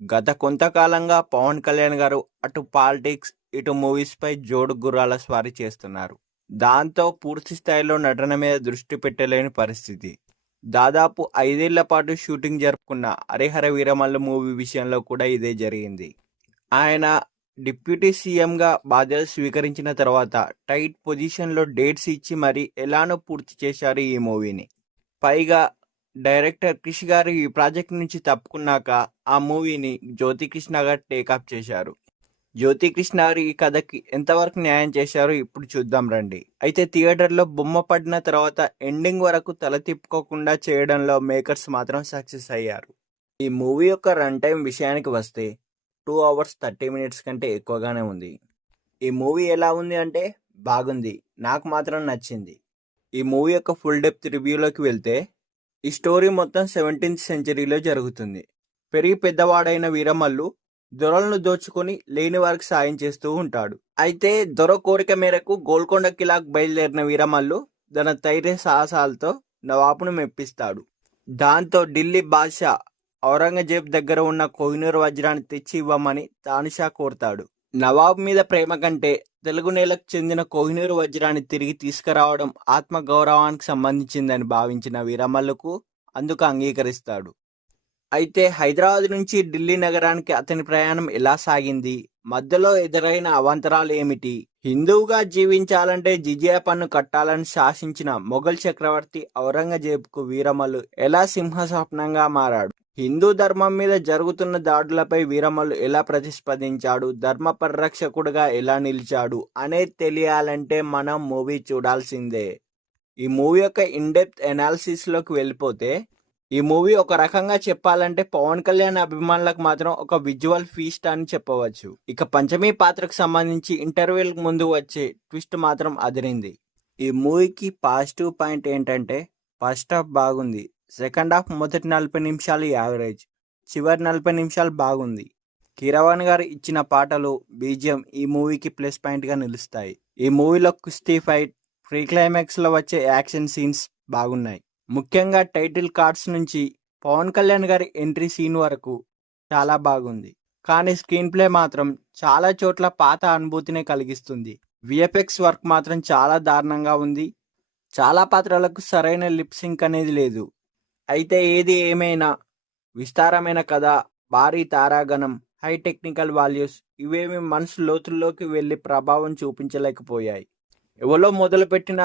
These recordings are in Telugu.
గత కొంతకాలంగా పవన్ కళ్యాణ్ గారు అటు పాలిటిక్స్, ఇటు మూవీస్‌పై జోడు గుర్రాల స్వారీ చేస్తున్నారు. దాంతో పూర్తి స్థాయిలో నటన మీద దృష్టి పెట్టలేని పరిస్థితి. దాదాపు 5 ఏళ్ల పాటు షూటింగ్ జరుపుకున్న 'హరిహర వీరమల్లు' మూవీ విషయంలో కూడా ఇదే జరిగింది. ఆయన డిప్యూటీ సీఎంగా బాధ్యతలు స్వీకరించిన తర్వాత టైట్ పొజిషన్‌లో డేట్స్ ఇచ్చి మరీ ఎలానో పూర్తి చేశారు ఈ మూవీని. పైగా డైరెక్టర్ క్రిష్ గారు ఈ ప్రాజెక్ట్ నుంచి తప్పుకున్నాక ఆ మూవీని జ్యోతికృష్ణ గారు టేకప్ చేశారు. జ్యోతికృష్ణ గారు ఈ కథకి ఎంతవరకు న్యాయం చేశారో ఇప్పుడు చూద్దాం రండి. అయితే థియేటర్లో బొమ్మ పడిన తర్వాత ఎండింగ్ వరకు తల తిప్పుకోకుండా చేయడంలో మేకర్స్ మాత్రం సక్సెస్ అయ్యారు. ఈ మూవీ యొక్క రన్ టైం విషయానికి వస్తే 2 hours 30 minutes కంటే ఎక్కువగానే ఉంది. ఈ మూవీ ఎలా ఉంది అంటే బాగుంది, నాకు మాత్రం నచ్చింది. ఈ మూవీ యొక్క ఫుల్ డెప్త్ రివ్యూలోకి వెళ్తే ఈ స్టోరీ మొత్తం 17th centuryలో జరుగుతుంది. పెరిగి పెద్దవాడైన వీరమల్లు దొరలను దోచుకొని లేని వారికి సాయం చేస్తూ ఉంటాడు. అయితే దొర కోరిక మేరకు గోల్కొండ కిలాకు బయలుదేరిన వీరమల్లు తన ధైర్య సాహసాలతో నవాబును మెప్పిస్తాడు. దాంతో ఢిల్లీ బాద్షా ఔరంగజేబ్ దగ్గర ఉన్న కోహినూర్ వజ్రాన్ని తెచ్చి ఇవ్వమని తానిషా కోరతాడు. నవాబ్ మీద ప్రేమ కంటే తెలుగు నేలకు చెందిన కోహినూర్ వజ్రాన్ని తిరిగి తీసుకురావడం ఆత్మగౌరవానికి సంబంధించిందని భావించిన వీరమల్లుకు అందుకు అంగీకరిస్తాడు. అయితే హైదరాబాద్ నుంచి ఢిల్లీ నగరానికి అతని ప్రయాణం ఎలా సాగింది, మధ్యలో ఎదురైన అవాంతరాలు ఏమిటి, హిందువుగా జీవించాలంటే జిజియా పన్ను కట్టాలని శాసించిన మొఘల్ చక్రవర్తి ఔరంగజేబుకు వీరమల్లు ఎలా సింహస్వప్నంగా మారాడు, హిందూ ధర్మం మీద జరుగుతున్న దాడులపై వీరమల్లు ఎలా ప్రతిస్పందించాడు, ధర్మ పరిరక్షకుడుగా ఎలా నిలిచాడు అనేది తెలియాలంటే మనం మూవీ చూడాల్సిందే. ఈ మూవీ యొక్క ఇన్డెప్త్ ఎనాలిసిస్లోకి వెళ్ళిపోతే ఈ మూవీ ఒక రకంగా చెప్పాలంటే పవన్ కళ్యాణ్ అభిమానులకు మాత్రం ఒక విజువల్ ఫీస్ట్ అని చెప్పవచ్చు. ఇక పంచమి పాత్రకు సంబంధించి ఇంటర్వ్యూలకు ముందు వచ్చే ట్విస్ట్ మాత్రం అదిరింది. ఈ మూవీకి పాజిటివ్ పాయింట్ ఏంటంటే ఫస్ట్ హాఫ్ బాగుంది, సెకండ్ హాఫ్ మొదటి 40 నిమిషాలు యావరేజ్, చివరి 40 నిమిషాలు బాగుంది. కీరవాణి గారు ఇచ్చిన పాటలు, బీజిఎం ఈ మూవీకి ప్లస్ పాయింట్గా నిలుస్తాయి. ఈ మూవీలో కుస్తీ ఫైట్, ప్రీ క్లైమాక్స్లో వచ్చే యాక్షన్ సీన్స్ బాగున్నాయి. ముఖ్యంగా టైటిల్ కార్డ్స్ నుంచి పవన్ కళ్యాణ్ గారి ఎంట్రీ సీన్ వరకు చాలా బాగుంది. కానీ స్క్రీన్ ప్లే మాత్రం చాలా చోట్ల పాత అనుభూతినే కలిగిస్తుంది. విఎఫ్ఎక్స్ వర్క్ మాత్రం చాలా దారుణంగా ఉంది. చాలా పాత్రలకు సరైన లిప్ సింక్ అనేది లేదు. అయితే ఏది ఏమైనా విస్తారమైన కథ, భారీ తారాగణం, హై టెక్నికల్ వాల్యూస్ ఇవేమి మనసు లోతుల్లోకి వెళ్ళి ప్రభావం చూపించలేకపోయాయి. ఎవరో మొదలుపెట్టిన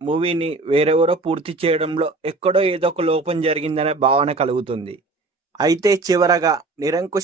మూవీని వేరెవరో పూర్తి చేయడంలో ఎక్కడో ఏదో ఒక లోపం జరిగిందనే భావన కలుగుతుంది. అయితే చివరగా నిరంకుశ